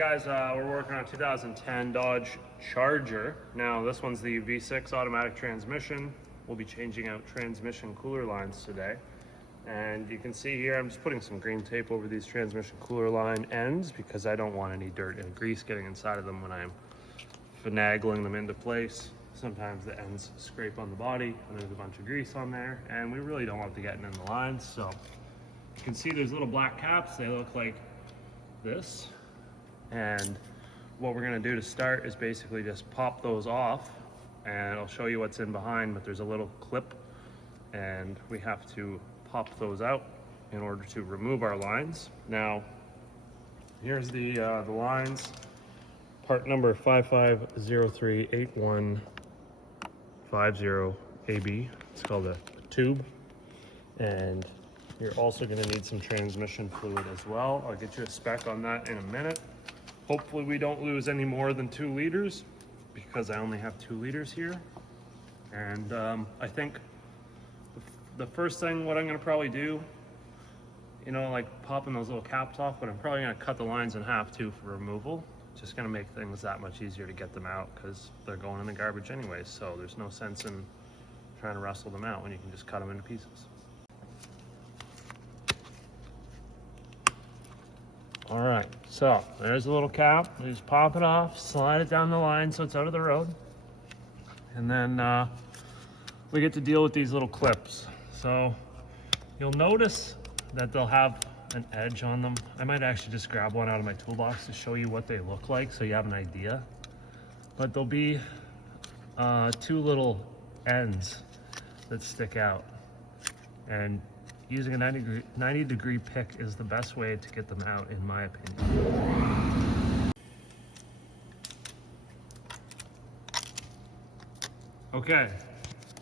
Guys, we're working on a 2010 Dodge Charger. Now this one's the V6 automatic transmission. We'll be changing out transmission cooler lines today. And you can see here, I'm just putting some green tape over these transmission cooler line ends because I don't want any dirt and grease getting inside of them when I'm finagling them into place. Sometimes the ends scrape on the body and there's a bunch of grease on there, and we really don't want it getting in the lines. So you can see there's little black caps. They look like this. And what we're gonna do to start is basically just pop those off, and I'll show you what's in behind, but there's a little clip and we have to pop those out in order to remove our lines. Now, here's the lines. Part number 55038150AB. It's called a tube. And you're also gonna need some transmission fluid as well. I'll get you a spec on that in a minute. Hopefully we don't lose any more than 2 liters because I only have 2 liters here. And I think the first thing, what I'm gonna probably do, you know, like popping those little caps off, but I'm probably gonna cut the lines in half too for removal. Just gonna make things that much easier to get them out because they're going in the garbage anyways. So there's no sense in trying to wrestle them out when you can just cut them into pieces. All right, so there's a little cap. We just pop it off, slide it down the line so it's out of the road. And then we get to deal with these little clips. So you'll notice that they'll have an edge on them. I might actually just grab one out of my toolbox to show you what they look like so you have an idea. But there'll be 2 little ends that stick out. And using a 90 degree pick is the best way to get them out, in my opinion. Okay,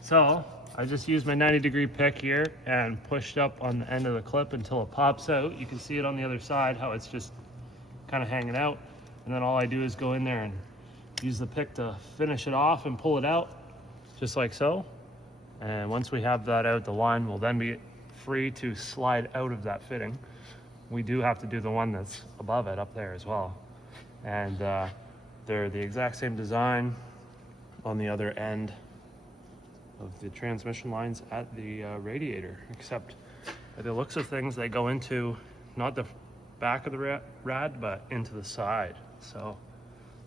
so I just used my 90 degree pick here and pushed up on the end of the clip until it pops out. You can see it on the other side, how it's just kind of hanging out. And then all I do is go in there and use the pick to finish it off and pull it out, just like so. And once we have that out, the line will then be free to slide out of that fitting. We do have to do the one that's above it up there as well. And they're the exact same design on the other end of the transmission lines at the radiator, except by the looks of things, they go into not the back of the rad, but into the side. So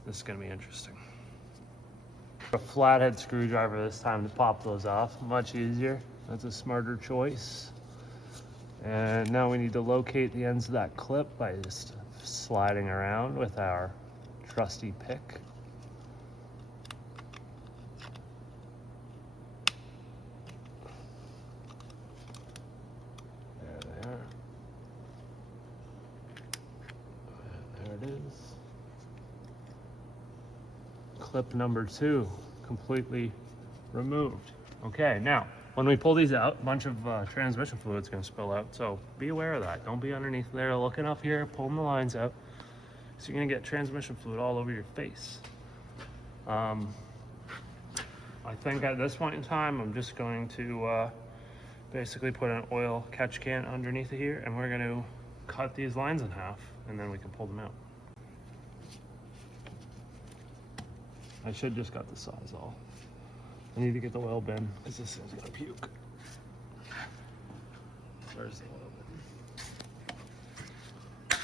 this is gonna be interesting. A flathead screwdriver this time to pop those off, much easier. That's a smarter choice. And now we need to locate the ends of that clip by just sliding around with our trusty pick. There they are. There it is. Clip number 2, completely removed. Okay, now, when we pull these out, a bunch of transmission fluid's gonna spill out, so be aware of that. Don't be underneath there looking up here, pulling the lines out. So you're gonna get transmission fluid all over your face. I think at this point in time, I'm just going to basically put an oil catch can underneath it here, and we're gonna cut these lines in half, and then we can pull them out. I should just cut the Sawzall. I need to get the oil bin because this thing's gonna puke. Where's the oil bin?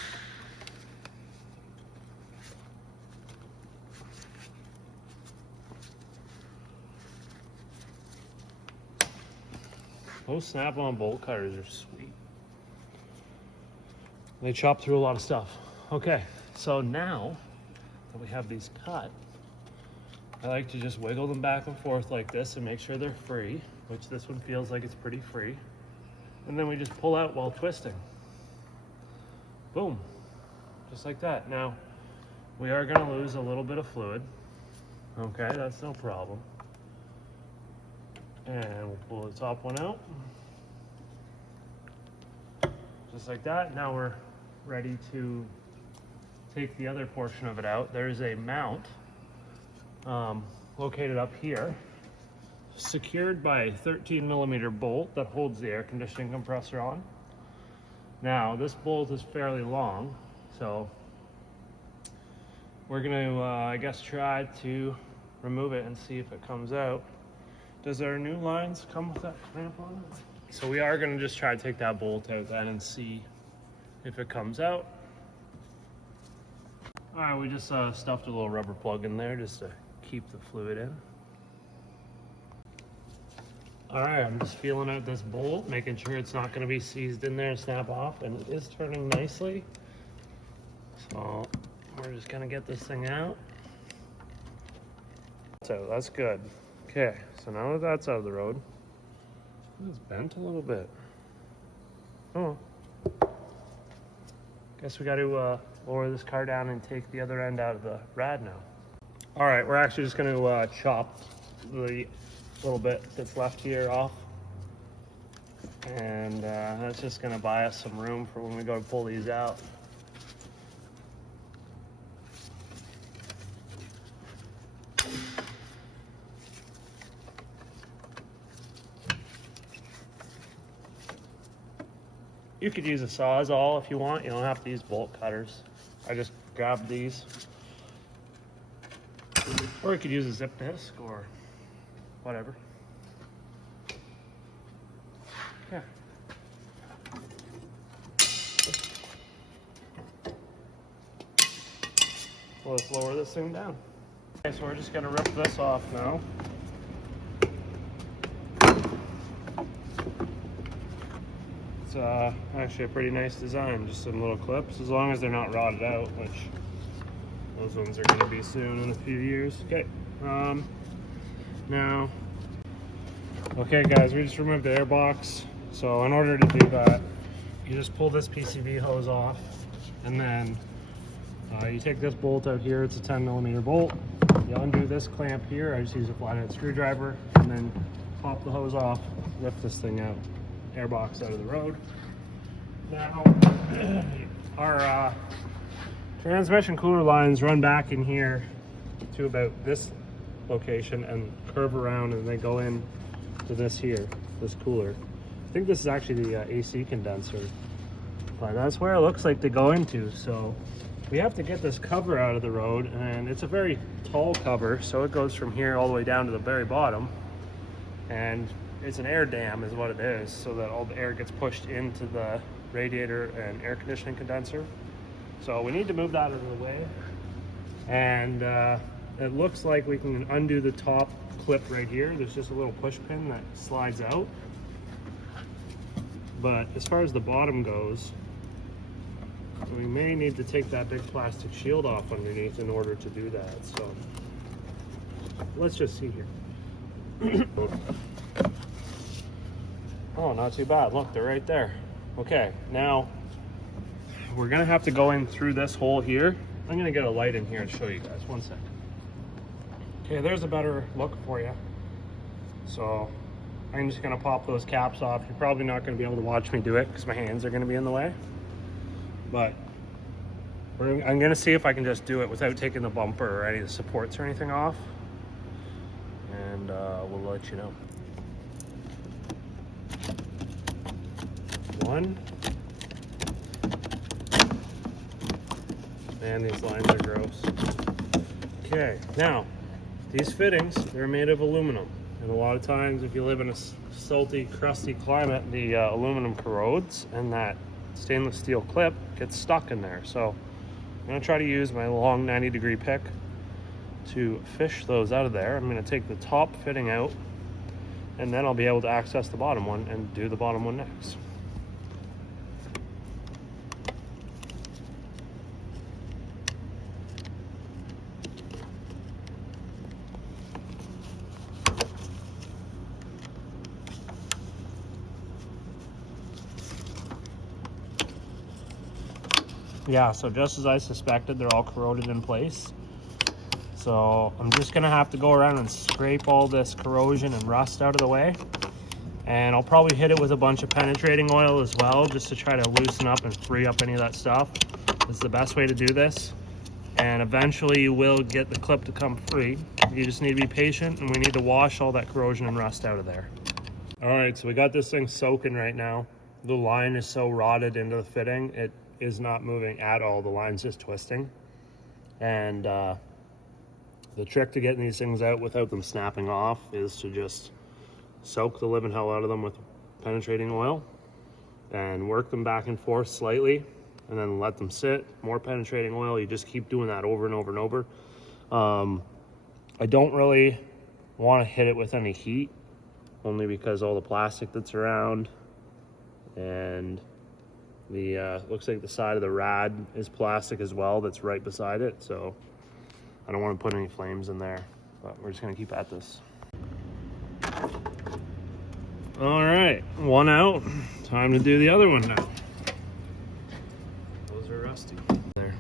Those snap-on bolt cutters are sweet. They chop through a lot of stuff. Okay, so now that we have these cut, I like to just wiggle them back and forth like this and make sure they're free, which this one feels like it's pretty free. And then we just pull out while twisting. Boom, just like that. Now, we are gonna lose a little bit of fluid. Okay, that's no problem. And we'll pull the top one out. Just like that. Now we're ready to take the other portion of it out. There's a mount located up here, secured by a 13mm bolt that holds the air conditioning compressor on. Now, this bolt is fairly long, so we're gonna, I guess, try to remove it and see if it comes out. Does our new lines come with that clamp on it? So we are gonna just try to take that bolt out then and see if it comes out. All right, we just stuffed a little rubber plug in there just to keep the fluid in. All right, I'm just feeling out this bolt, making sure it's not gonna be seized in there and snap off, and it is turning nicely. So we're just gonna get this thing out. So that's good. Okay, so now that that's out of the road, it's bent a little bit. Oh, guess we got to lower this car down and take the other end out of the rad now. All right, we're actually just going to chop the little bit that's left here off, and that's just going to buy us some room for when we go to pull these out. You could use a Sawzall if you want. You don't have to use bolt cutters. I just grabbed these. Or you could use a zip disc or whatever. Yeah. Well, let's lower this thing down. Okay, so we're just gonna rip this off now. It's actually a pretty nice design, just some little clips, as long as they're not rotted out, which those ones are going to be soon in a few years. Okay, now, okay guys, we just removed the air box. So in order to do that, you just pull this PCV hose off, and then you take this bolt out here. It's a 10mm bolt. You undo this clamp here. I just use a flathead screwdriver, and then pop the hose off, lift this thing out. Airbox out of the road. Now, our transmission cooler lines run back in here to about this location and curve around, and they go in to this here, this cooler. I think this is actually the AC condenser, but that's where it looks like they go into. So we have to get this cover out of the road, and it's a very tall cover, so it goes from here all the way down to the very bottom, and it's an air dam is what it is, so that all the air gets pushed into the radiator and air conditioning condenser. So we need to move that out of the way, and it looks like we can undo the top clip right here. There's just a little push pin that slides out, but as far as the bottom goes, we may need to take that big plastic shield off underneath in order to do that. So let's just see here. Oh, not too bad. Look, they're right there. Okay, now we're gonna have to go in through this hole here. I'm gonna get a light in here and show you guys. One second. Okay, there's a better look for you. So I'm just gonna pop those caps off. You're probably not gonna be able to watch me do it because my hands are gonna be in the way. But I'm gonna see if I can just do it without taking the bumper or any of the supports or anything off. And we'll let you know. One. Man, these lines are gross. Okay, now, these fittings, they're made of aluminum. And a lot of times, if you live in a salty, crusty climate, the aluminum corrodes, and that stainless steel clip gets stuck in there. So I'm gonna try to use my long 90-degree pick to fish those out of there. I'm gonna take the top fitting out, and then I'll be able to access the bottom one and do the bottom one next. Yeah, so just as I suspected, they're all corroded in place. So I'm just gonna have to go around and scrape all this corrosion and rust out of the way. And I'll probably hit it with a bunch of penetrating oil as well, just to try to loosen up and free up any of that stuff. It's the best way to do this. And eventually you will get the clip to come free. You just need to be patient, and we need to wash all that corrosion and rust out of there. All right, so we got this thing soaking right now. The line is so rotted into the fitting, it is not moving at all. The line's just twisting. And the trick to getting these things out without them snapping off is to just soak the living hell out of them with penetrating oil and work them back and forth slightly, and then let them sit. More penetrating oil. You just keep doing that over and over and over. I don't really want to hit it with any heat, only because all the plastic that's around, and the looks like the side of the rad is plastic as well that's right beside it, so I don't want to put any flames in there, but we're just going to keep at this. All right, one out. Time to do the other one now. Those are rusty. There.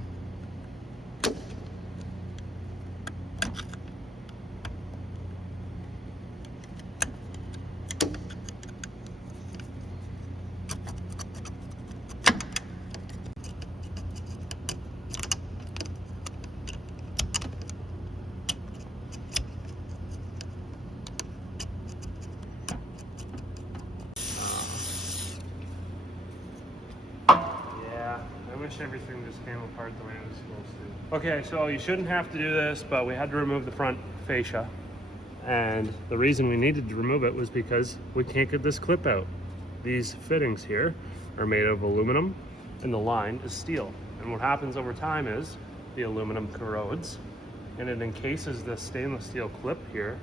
I wish everything just came apart the way it was supposed to. Okay, so you shouldn't have to do this, but we had to remove the front fascia. And the reason we needed to remove it was because we can't get this clip out. These fittings here are made of aluminum and the line is steel. And what happens over time is the aluminum corrodes and it encases this stainless steel clip here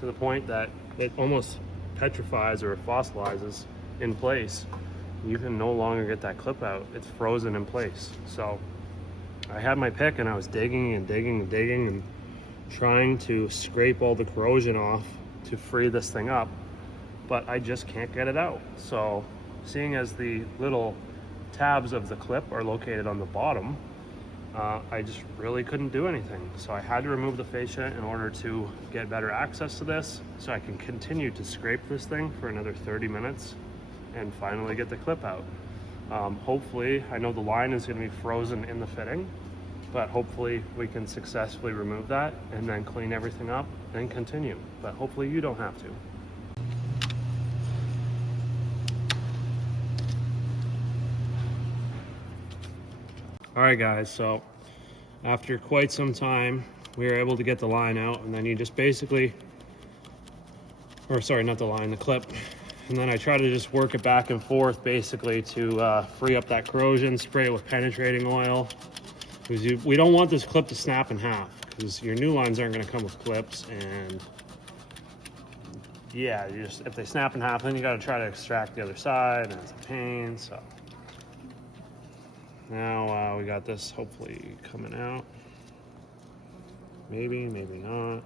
to the point that it almost petrifies or fossilizes in place. You can no longer get that clip out. It's frozen in place. So I had my pick and I was digging and digging and digging and trying to scrape all the corrosion off to free this thing up, but I just can't get it out. So seeing as the little tabs of the clip are located on the bottom, I just really couldn't do anything. So I had to remove the fascia in order to get better access to this so I can continue to scrape this thing for another 30 minutes and finally get the clip out. Hopefully, I know the line is going to be frozen in the fitting, but hopefully we can successfully remove that and then clean everything up and continue. But hopefully you don't have to. All right guys, so after quite some time, we were able to get the line out, and then you just basically, or sorry, not the line, the clip. And then I try to just work it back and forth basically to free up that corrosion, spray it with penetrating oil. Because we don't want this clip to snap in half, because your new lines aren't going to come with clips. And yeah, if they snap in half, then you got to try to extract the other side, and it's a pain. So now we got this hopefully coming out. Maybe, maybe not.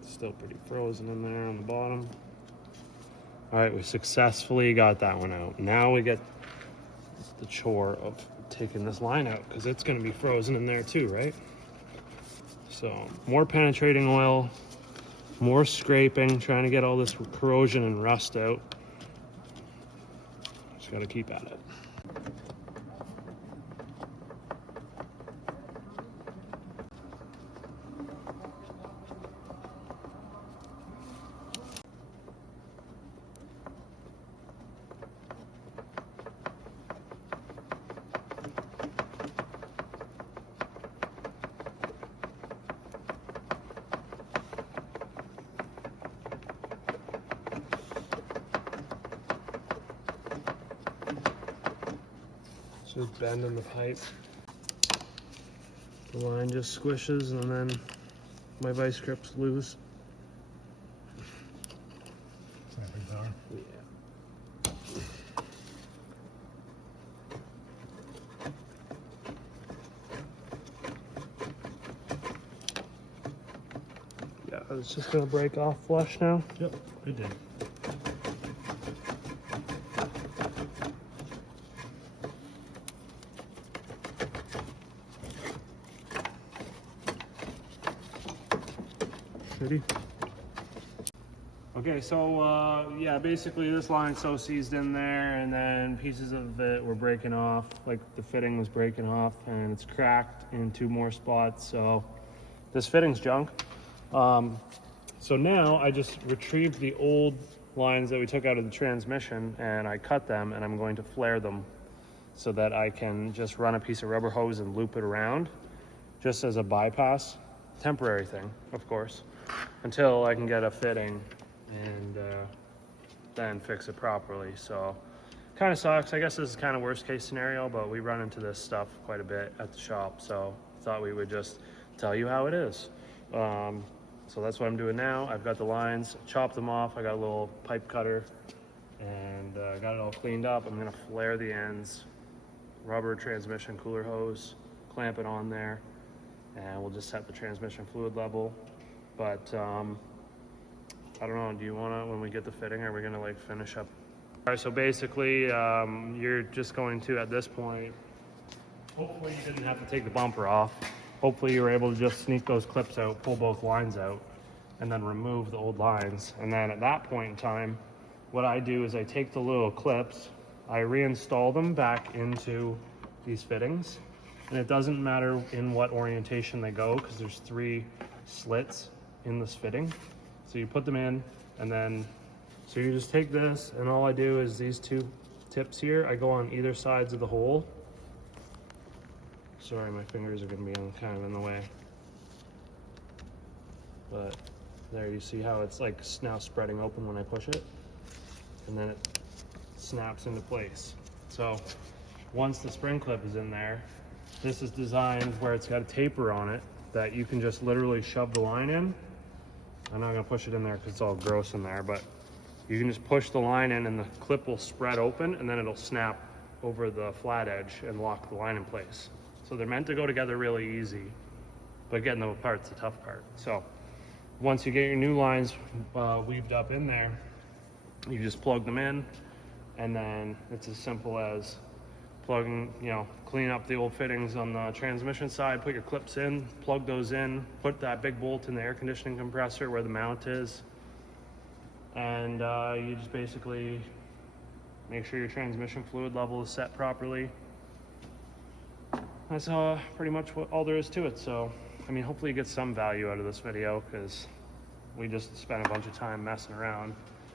It's still pretty frozen in there on the bottom. All right, we successfully got that one out. Now we get the chore of taking this line out, because it's going to be frozen in there too, right? So more penetrating oil, more scraping, trying to get all this corrosion and rust out. Just got to keep at it. Just bend in the pipe. The line just squishes and then my vice grip's loose. Yeah. Yeah, it's just gonna break off flush now. Yep, it did. Ready? Okay, so yeah, basically this line's so seized in there, and then pieces of it were breaking off, like the fitting was breaking off, and it's cracked in 2 more spots. So this fitting's junk. So now I just retrieved the old lines that we took out of the transmission, and I cut them, and I'm going to flare them so that I can just run a piece of rubber hose and loop it around, just as a bypass, temporary thing, of course, until I can get a fitting and then fix it properly. So kind of sucks. I guess this is kind of worst case scenario, but we run into this stuff quite a bit at the shop, so thought we would just tell you how it is. So that's what I'm doing now. I've got the lines, chopped them off. I got a little pipe cutter and got it all cleaned up. I'm gonna flare the ends, rubber transmission cooler hose, clamp it on there, and we'll just set the transmission fluid level. But I don't know, do you wanna, when we get the fitting, are we gonna like finish up? All right, so basically you're just going to, at this point, hopefully you didn't have to take the bumper off. Hopefully you were able to just sneak those clips out, pull both lines out, and then remove the old lines. And then at that point in time, what I do is I take the little clips, I reinstall them back into these fittings. And it doesn't matter in what orientation they go, because there's 3 slits in this fitting. So you put them in, and then, so you just take this, and all I do is these 2 tips here, I go on either sides of the hole. Sorry, my fingers are gonna be kind of in the way. But there, you see how it's like now spreading open when I push it? And then it snaps into place. So once the spring clip is in there, this is designed where it's got a taper on it that you can just literally shove the line in. I'm not gonna push it in there because it's all gross in there, but you can just push the line in and the clip will spread open, and then it'll snap over the flat edge and lock the line in place. So they're meant to go together really easy, but getting them apart's the tough part. So once you get your new lines weaved up in there, you just plug them in, and then it's as simple as plugging, clean up the old fittings on the transmission side, put your clips in, plug those in, put that big bolt in the air conditioning compressor where the mount is, and you just basically make sure your transmission fluid level is set properly. That's pretty much all there is to it. So, I mean, hopefully you get some value out of this video, because we just spent a bunch of time messing around,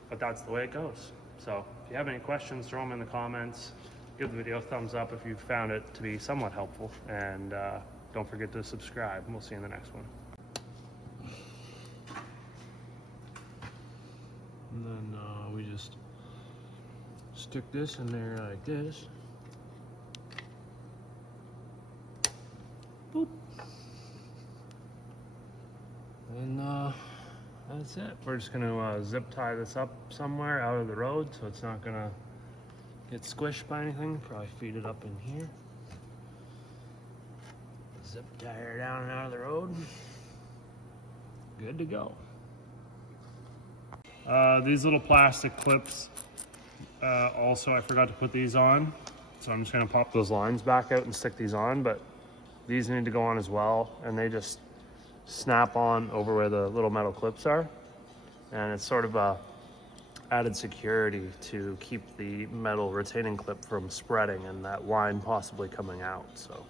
but that's the way it goes. So if you have any questions, throw them in the comments. Give the video a thumbs up if you found it to be somewhat helpful, and don't forget to subscribe. We'll see you in the next one. And then we just stick this in there like this. Boop. And that's it. We're just gonna zip tie this up somewhere out of the road so it's not gonna get squished by anything. Probably feed it up in here. Zip tie her down and out of the road. Good to go. These little plastic clips, also I forgot to put these on, so I'm just gonna pop those lines back out and stick these on, but these need to go on as well, and they just snap on over where the little metal clips are, and it's sort of a added security to keep the metal retaining clip from spreading and that line possibly coming out. So